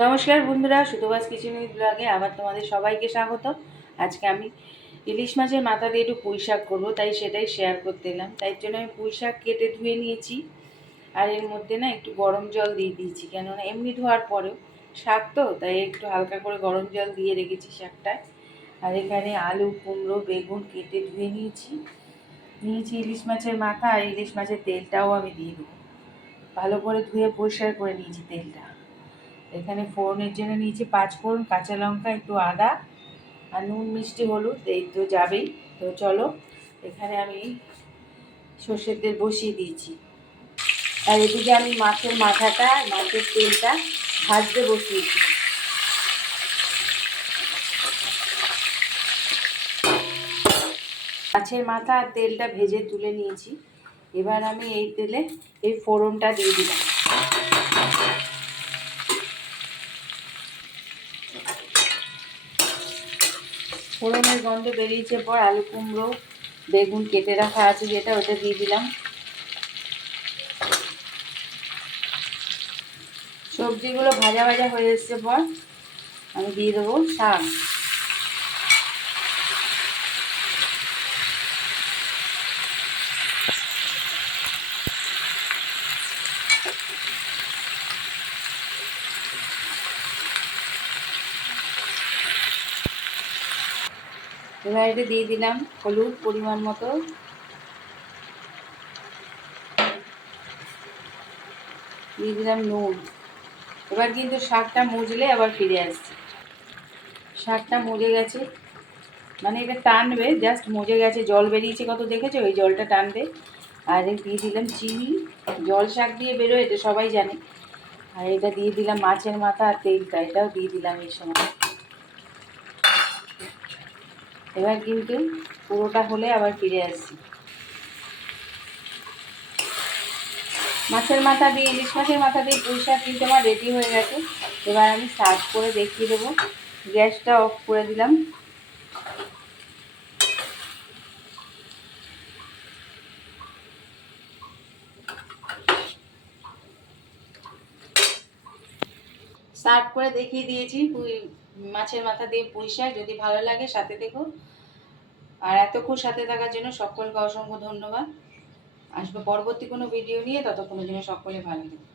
নমস্কার বন্ধুরা সুতোবাস কিচেন ব্লগে আবার তোমাদের সবাইকে স্বাগত। আজকে আমি ইলিশ মাছের মাথা দিয়ে একটু পুঁই শাক করব, তাই সেটাই শেয়ার করতে এলাম। তাই জন্য আমি পুঁই শাক কেটে ধুয়ে নিয়েছি, আর এর মধ্যে না একটু গরম জল দিয়ে দিয়েছি, কেননা এমনি ধোয়ার পরেও শাক তো, তাই একটু হালকা করে গরম জল দিয়ে রেখেছি শাকটায়। আর এখানে আলু, কুমড়ো, বেগুন কেটে ধুয়ে নিয়েছি। নিয়েছি ইলিশ মাছের মাথা, আর ইলিশ মাছের তেলটাও আমি দিয়ে দেবো। ভালো করে ধুয়ে পরিষ্কার করে নিয়েছি তেলটা। এখানে ফোড়নের জন্য নিয়েছি পাঁচ ফোড়ন, কাঁচা লঙ্কা, একটু আদা আর নুন, মিষ্টি, হলুদ, এই তো যাবেই। তো চলো, এখানে আমি সর্ষের তেল বসিয়ে দিয়েছি। আর এদিকে আমি মাছের মাথাটা, মাছের তেলটা ভাজতে বসিয়েছি। মাছের মাথা আর তেলটা ভেজে তুলে নিয়েছি। এবার আমি এই তেলে এই ফোড়নটা দিয়ে দিলাম। ফোড়নের গন্ধ বেরিয়েছে, পর আলু কুমড়ো, বেগুন কেটে রাখা আছে যেটা ওটা দিয়ে দিলাম। সবজিগুলো ভাজা ভাজা হয়ে এসছে, পর আমি দিয়ে দেবো শাক। এবার এটা দিয়ে দিলাম হলুদ পরিমাণ মতো। দিয়ে দিলাম নুন। এবার কিন্তু শাকটা মুজলে আবার ফিরে আসছে। শাকটা মজে গেছে। মানে এটা টানবে জাস্ট মজে গেছে, জল বেরিয়েছে কত দেখেছ? ওই জলটা টানবে। আর দিয়ে দিলাম চিনি। জল শাক দিয়ে বেরোয়, এটা সবাই জানে। আর এটা দিয়ে দিলাম মাছের মাথা আর তেলটা, এটাও দিয়ে দিলাম এই সময়। এবার কিন্তু পুরোটা হলে আবার ফিরে আসছি। মাছের মাথা দিয়ে, ইলিশ মাছের মাথা দিয়ে পুঁই শাক কিন্তু আমার রেডি হয়ে গেছে। এবার আমি সার্ভ করে দেখিয়ে দেবো। গ্যাসটা অফ করে দিলাম। সার্ভ করে দেখিয়ে দিয়েছি পুঁই মাছের মাথা দিয়ে পুঁই যদি ভালো লাগে সাথে দেখো আর এতক্ষণ সাথে থাকার জন্য সকলকে অসংখ্য ধন্যবাদ। আসবে পরবর্তী কোনো ভিডিও নিয়ে, ততক্ষণের জন্য সকলে ভালো থাকবে